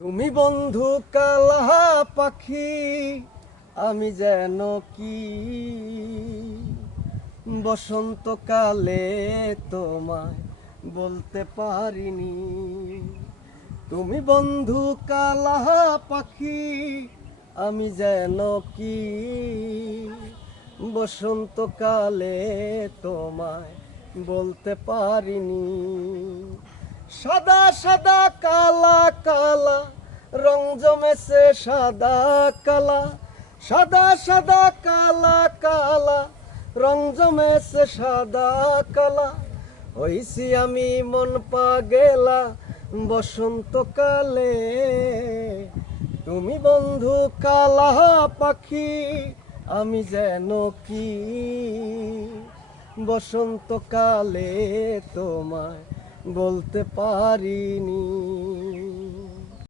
তুমি বন্ধু কালা পাখি, আমি যেন কি বসন্তকালে তোমায় বলতে পারিনি। তুমি বন্ধু কালা পাখি, আমি যেন কি বসন্তকালে তোমায় বলতে পারিনি। সাদা সাদা কালা কালা রং জমেছে সাদা কালা, সাদা সাদা কালা কালা রং জমেছে সাদা কালা। হইছি আমি মন পাগেলা বসন্তকালে। তুমি বন্ধু কালা পাখি, আমি যেন কি বসন্তকালে তোমায় বলতে পারিনি।